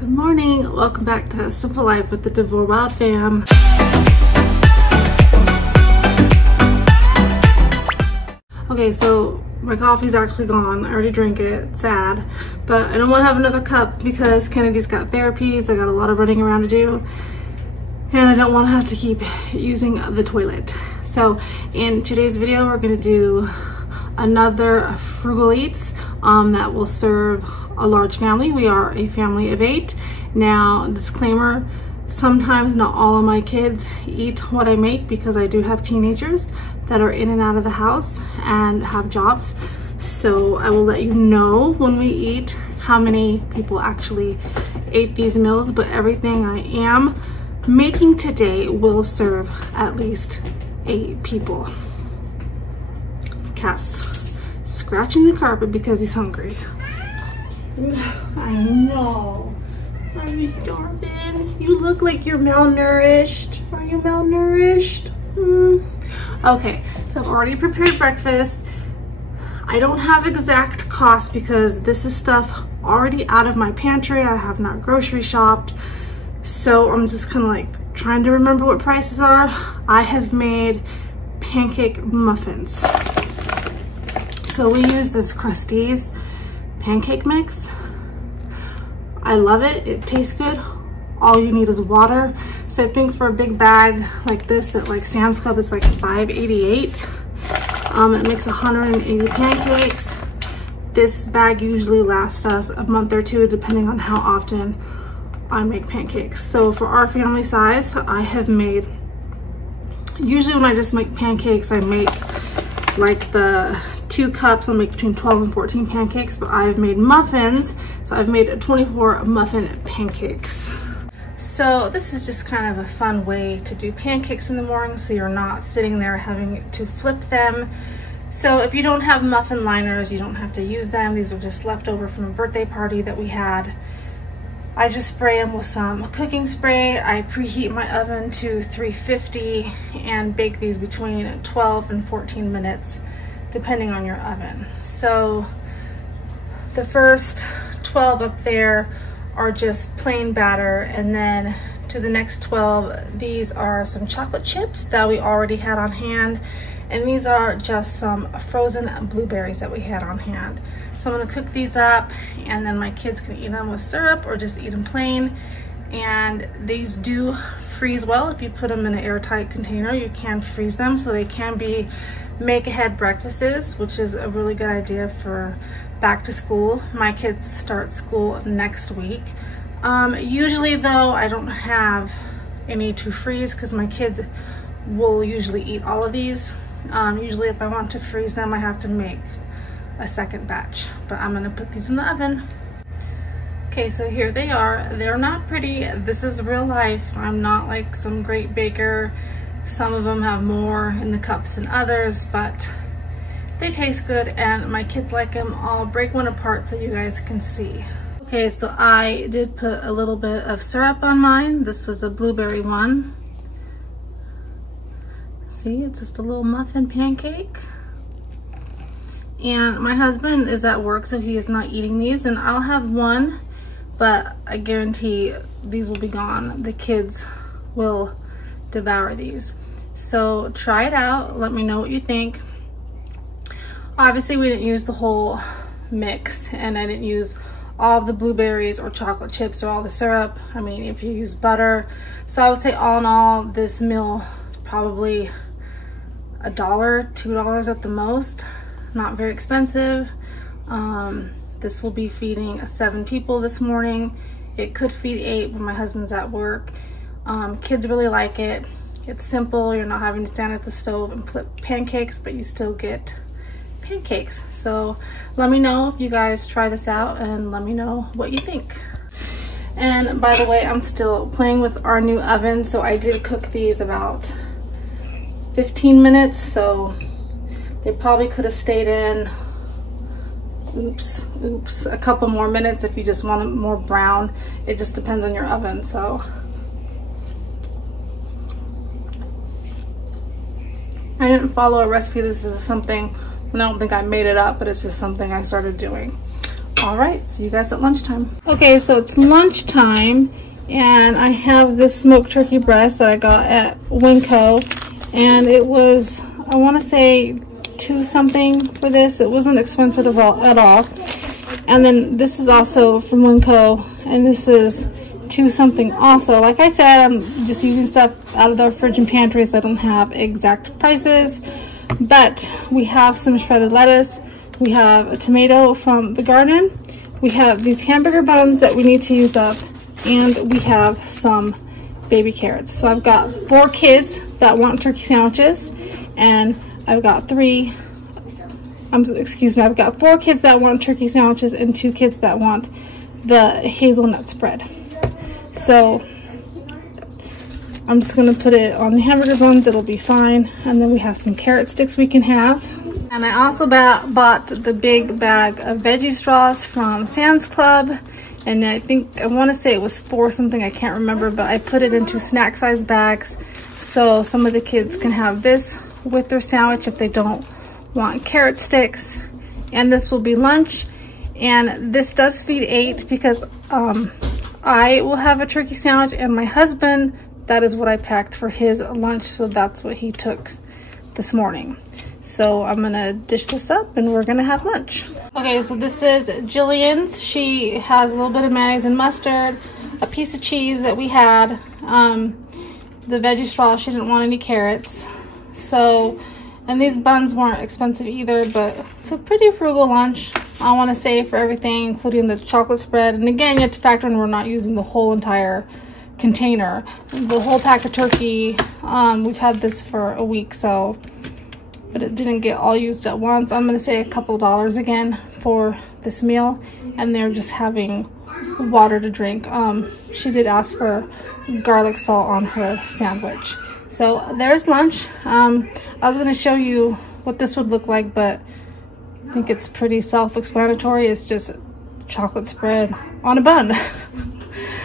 Good morning, welcome back to Simple Life with the DeVores Wild Fam. Okay, so my coffee's actually gone. I already drank it, sad. But I don't want to have another cup because Kennedy's got therapies. I got a lot of running around to do. And I don't want to have to keep using the toilet. So in today's video, we're going to do another Frugal Eats that will serve a large family. We are a family of 8. Now, disclaimer, sometimes not all of my kids eat what I make because I do have teenagers that are in and out of the house and have jobs. So I will let you know when we eat how many people actually ate these meals, but everything I am making today will serve at least 8 people. Cat's scratching the carpet because he's hungry. I know. Are you starving? You look like you're malnourished. Are you malnourished? Okay, so I've already prepared breakfast. I don't have exact cost because this is stuff already out of my pantry. I have not grocery shopped. So I'm just kind of like trying to remember what prices are. I have made pancake muffins. So we use this Krusteaz pancake mix. I love it. It tastes good. All you need is water. So I think for a big bag like this at like Sam's Club, it's like $5.88. It makes 180 pancakes. This bag usually lasts us a month or 2 depending on how often I make pancakes. So for our family size, I have made, usually when I just make pancakes, I make like the 2 cups. I'll make between 12 and 14 pancakes, but I've made muffins. So I've made 24 muffin pancakes. So this is just kind of a fun way to do pancakes in the morning so you're not sitting there having to flip them. So if you don't have muffin liners, you don't have to use them. These are just leftover from a birthday party that we had. I just spray them with some cooking spray. I preheat my oven to 350 and bake these between 12 and 14 minutes depending on your oven. So the first 12 up there are just plain batter, and then to the next 12, these are some chocolate chips that we already had on hand, and these are just some frozen blueberries that we had on hand. So I'm gonna cook these up, and then my kids can eat them with syrup or just eat them plain. And these do freeze well. If you put them in an airtight container, you can freeze them so they can be make-ahead breakfasts, which is a really good idea for back to school. My kids start school next week. Usually though, I don't have any to freeze because my kids will usually eat all of these. Usually if I want to freeze them, I have to make a second batch, but I'm gonna put these in the oven. Okay, so here they are. They're not pretty. This is real life. I'm not like some great baker. Some of them have more in the cups than others, but they taste good and my kids like them. I'll break one apart so you guys can see. Okay, so I did put a little bit of syrup on mine. This is a blueberry one. See, it's just a little muffin pancake. And my husband is at work, so he is not eating these, and I'll have one, but I guarantee these will be gone. The kids will devour these. So try it out. Let me know what you think. Obviously, we didn't use the whole mix, and I didn't use all of the blueberries or chocolate chips or all the syrup. I mean, if you use butter. So I would say all in all, this meal is probably $1, $2 at the most. Not very expensive. This will be feeding 7 people this morning. It could feed 8 when my husband's at work. Kids really like it. It's simple. You're not having to stand at the stove and flip pancakes, but you still get pancakes. So let me know if you guys try this out and let me know what you think. And by the way, I'm still playing with our new oven. So I did cook these about 15 minutes. So they probably could have stayed in, oops, a couple more minutes if you just want them more brown. It just depends on your oven. So I didn't follow a recipe. This is something, I don't think I made it up, but it's just something I started doing. All right, see you guys at lunchtime. Okay, so it's lunchtime, and I have this smoked turkey breast that I got at Winco, and it was, I want to say, $2 something for this. It wasn't expensive at all. And then this is also from Winco, and this is $2 something also. Like I said, I'm just using stuff out of the fridge and pantry, so I don't have exact prices. But we have some shredded lettuce. We have a tomato from the garden. We have these hamburger buns that we need to use up. And we have some baby carrots. So I've got 4 kids that want turkey sandwiches. And I've got 4 kids that want turkey sandwiches and 2 kids that want the hazelnut spread. So I'm just gonna put it on the hamburger buns, it'll be fine. And then we have some carrot sticks we can have. And I also bought the big bag of veggie straws from Sam's Club. And I want to say it was 4 something, I can't remember, but I put it into snack size bags. So some of the kids can have this with their sandwich if they don't want carrot sticks. And this will be lunch. And this does feed 8 because I will have a turkey sandwich, and my husband, that is what I packed for his lunch. So that's what he took this morning. So I'm gonna dish this up and we're gonna have lunch. Okay, so this is Jillian's. She has a little bit of mayonnaise and mustard, a piece of cheese that we had, the veggie straw, she didn't want any carrots. So, and these buns weren't expensive either, but it's a pretty frugal lunch. I wanna say for everything, including the chocolate spread. And again, you have to factor in we're not using the whole entire container. The whole pack of turkey, we've had this for a week, so, but it didn't get all used at once. I'm gonna say a couple dollars again for this meal, and they're just having water to drink. She did ask for garlic salt on her sandwich. So there's lunch. I was gonna show you what this would look like, but I think it's pretty self-explanatory. It's just chocolate spread on a bun.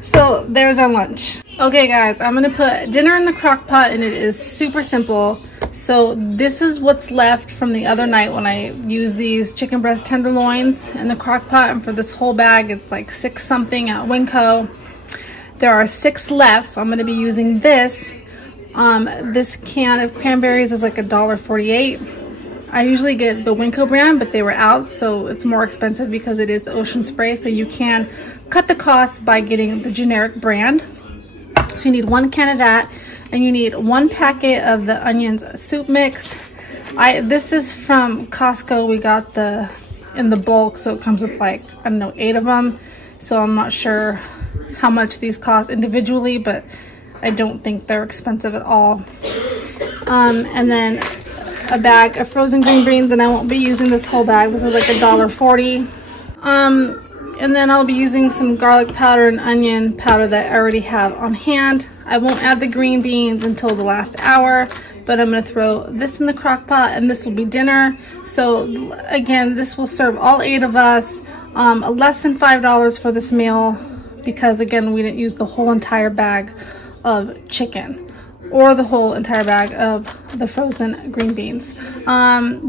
So there's our lunch. Okay guys, I'm gonna put dinner in the crock pot, and it is super simple. So this is what's left from the other night when I used these chicken breast tenderloins in the crock pot, and for this whole bag it's like 6 something at Winco. There are 6 left, so I'm gonna be using this. This can of cranberries is like $1.48. I usually get the Winco brand, but they were out, so it's more expensive because it is ocean spray, so you can cut the cost by getting the generic brand. So you need 1 can of that, and you need 1 packet of the onions soup mix. This is from Costco. We got in the bulk, so it comes with like, I don't know, 8 of them. So I'm not sure how much these cost individually, but I don't think they're expensive at all. And then a bag of frozen green beans, and I won't be using this whole bag. This is like $1.40. And then I'll be using some garlic powder and onion powder that I already have on hand. I won't add the green beans until the last hour, but I'm gonna throw this in the crock pot, and this will be dinner. So again, this will serve all 8 of us. Less than $5 for this meal, because again, we didn't use the whole entire bag of chicken or the whole entire bag of the frozen green beans.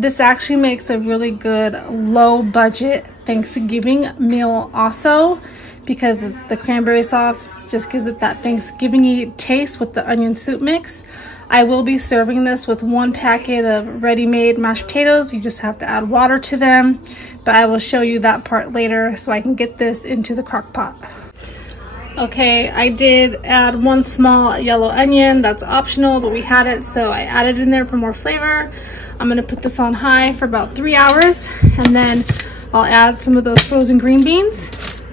This actually makes a really good low budget Thanksgiving meal also, because the cranberry sauce just gives it that Thanksgiving-y taste with the onion soup mix. I will be serving this with 1 packet of ready-made mashed potatoes. You just have to add water to them, but I will show you that part later so I can get this into the crock pot. Okay, I did add 1 small yellow onion. That's optional, but we had it, so I added in there for more flavor. I'm gonna put this on high for about 3 hours, and then I'll add some of those frozen green beans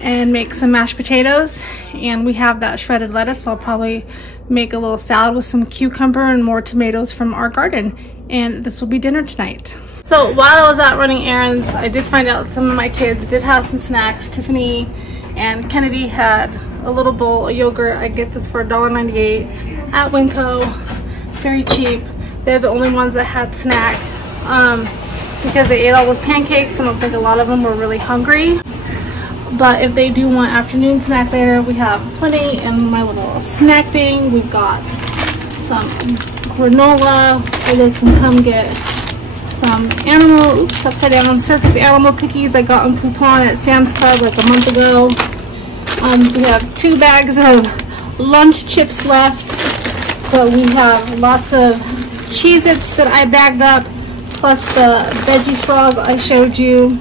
and make some mashed potatoes. And we have that shredded lettuce, so I'll probably make a little salad with some cucumber and more tomatoes from our garden. And this will be dinner tonight. So while I was out running errands, I did find out some of my kids did have some snacks. Tiffany and Kennedy had a little bowl of yogurt. I get this for $1.98 at Winco. Very cheap. They're the only ones that had snack. Because they ate all those pancakes, I don't think a lot of them were really hungry. But if they do want afternoon snack later, we have plenty in my little snack thing. We've got some granola where they can come get some upside down circus animal cookies I got on coupon at Sam's Club like a month ago. We have 2 bags of lunch chips left, but we have lots of Cheez-Its that I bagged up, plus the veggie straws I showed you.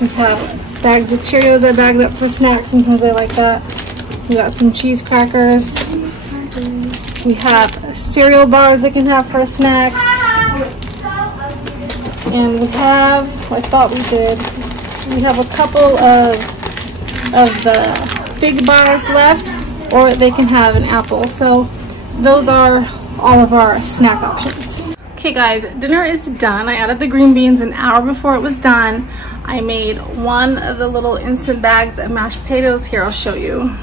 We have bags of Cheerios I bagged up for snacks, sometimes I like that. We got some cheese crackers. We have cereal bars they can have for a snack. And we have, I thought we did, we have a couple of the big bars left, or they can have an apple. So those are all of our snack options. Okay guys, dinner is done. I added the green beans an hour before it was done. I made one of the little instant bags of mashed potatoes. Here, I'll show you.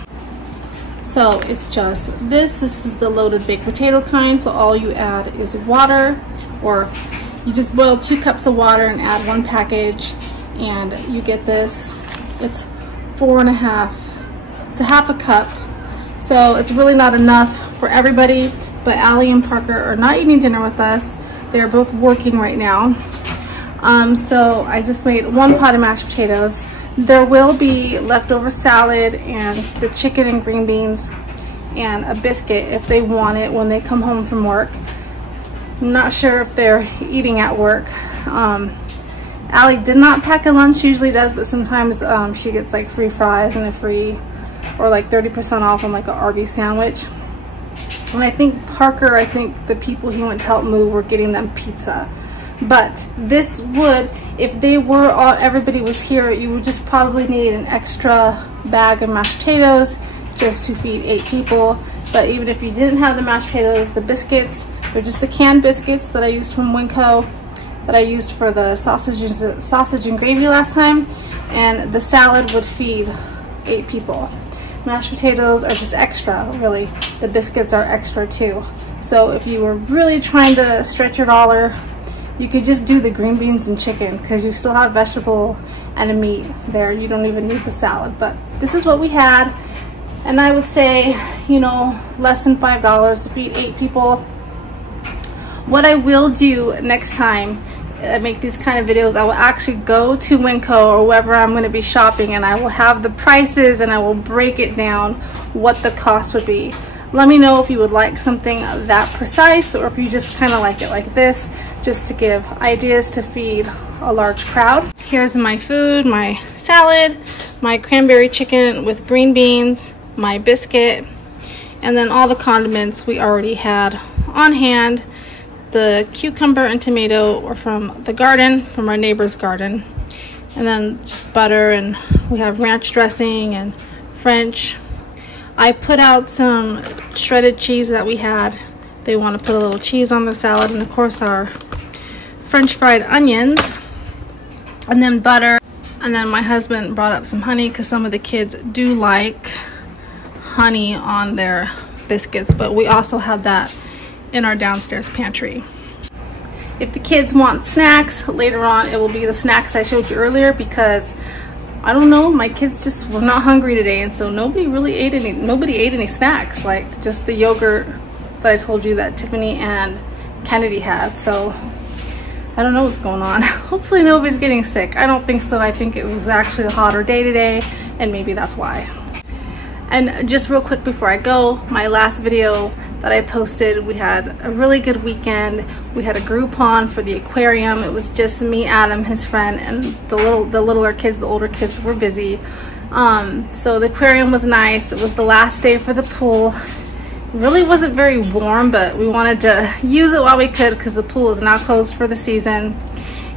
So it's just this is the loaded baked potato kind. So all you add is water, or you just boil 2 cups of water and add 1 package, and you get this. It's 4.5. It's a half a cup. So it's really not enough for everybody, but Allie and Parker are not eating dinner with us. They're both working right now. So I just made 1 pot of mashed potatoes. There will be leftover salad and the chicken and green beans and a biscuit if they want it when they come home from work. I'm not sure if they're eating at work. Allie did not pack a lunch, she usually does, but sometimes she gets like free fries and a free, or like 30% off on like an Arby's sandwich. And I think Parker, the people he went to help move were getting them pizza. But this would, if they were all, everybody was here, you would just probably need an extra bag of mashed potatoes just to feed 8 people. But even if you didn't have the mashed potatoes, the biscuits, they're just the canned biscuits that I used from Winco, that I used for the sausage and gravy last time, and the salad would feed 8 people. Mashed potatoes are just extra, really. The biscuits are extra too. So if you were really trying to stretch your dollar, you could just do the green beans and chicken, because you still have vegetable and a meat there. You don't even need the salad. But this is what we had, and I would say, you know, less than $5 to feed 8 people. What I will do next time I make these kind of videos, I will actually go to Winco or wherever I'm going to be shopping, and I will have the prices and I will break it down what the cost would be. Let me know if you would like something that precise, or if you just kind of like it like this, just to give ideas to feed a large crowd. Here's my food, my salad, my cranberry chicken with green beans, my biscuit, and then all the condiments we already had on hand. The cucumber and tomato were from the garden, from our neighbor's garden. And then just butter, and we have ranch dressing and French. I put out some shredded cheese that we had. They want to put a little cheese on the salad, and of course our French fried onions, and then butter. And then my husband brought up some honey, because some of the kids do like honey on their biscuits, but we also have that in our downstairs pantry. If the kids want snacks later on, it will be the snacks I showed you earlier, because I don't know, my kids just were not hungry today, and so nobody ate any snacks, like just the yogurt that I told you that Tiffany and Kennedy had. So I don't know what's going on. Hopefully nobody's getting sick. I don't think so. I think it was actually a hotter day today, and maybe that's why. And just real quick before I go, my last video that I posted, we had a really good weekend. We had a Groupon for the aquarium. It was just me, Adam, his friend, and the littler kids. The older kids were busy. So the aquarium was nice. It was the last day for the pool. It really wasn't very warm, but we wanted to use it while we could, because the pool is now closed for the season.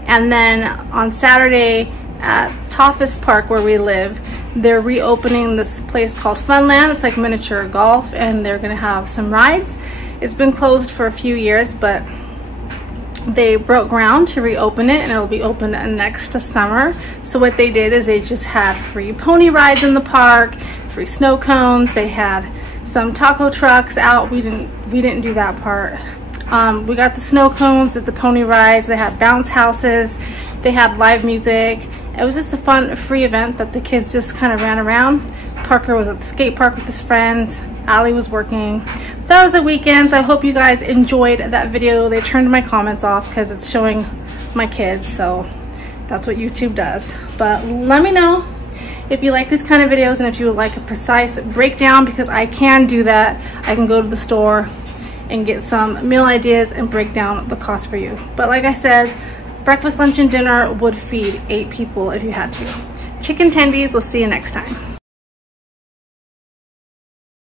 And then on Saturday at Toffus Park, where we live, they're reopening this place called Funland. It's like miniature golf, and they're gonna have some rides. It's been closed for a few years, but they broke ground to reopen it, and it'll be open next summer. So what they did is they just had free pony rides in the park, free snow cones. They had some taco trucks out. We didn't do that part. We got the snow cones, did the pony rides. They had bounce houses. They had live music. It was just a fun, free event that the kids just kind of ran around. Parker was at the skate park with his friends. Allie was working. That was the weekends. I hope you guys enjoyed that video. They turned my comments off because it's showing my kids, so that's what YouTube does. But let me know if you like these kind of videos and if you would like a precise breakdown, because I can do that. I can go to the store and get some meal ideas and break down the cost for you. But like I said, breakfast, lunch, and dinner would feed 8 people if you had to. Chicken tendies. We'll see you next time.